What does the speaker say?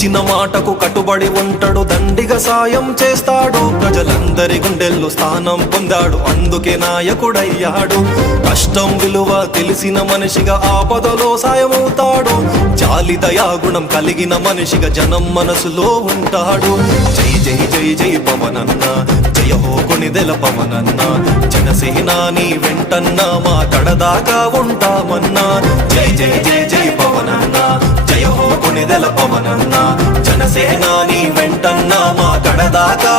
ఇచ్చిన మాటకు కట్టుబడి ఉంటాడు, దండిగా సాయం చేస్తాడు, ప్రజలందరి గుండెల్లో స్థానం పొందాడు, అందుకే నాయకుడయ్యాడు. కష్టం విలువ తెలిసిన మనిషిగా ఆపదలో సాయమవుతాడు, జాలి దయాగుణం కలిగిన మనిషిగా జనం మనసులో ఉంటాడు. జై జై జై జై పవనన్న, జయ హో కొణిదెల పవనన్న, జనసేన నీ వెంటన్నా మా కడదాకా ఉంటామన్నా. జై జై జై జై పవనన్న, జయ హో కొణిదెల పవనన్న, జనసేన నీ వెంటన్నా మా కడదాకా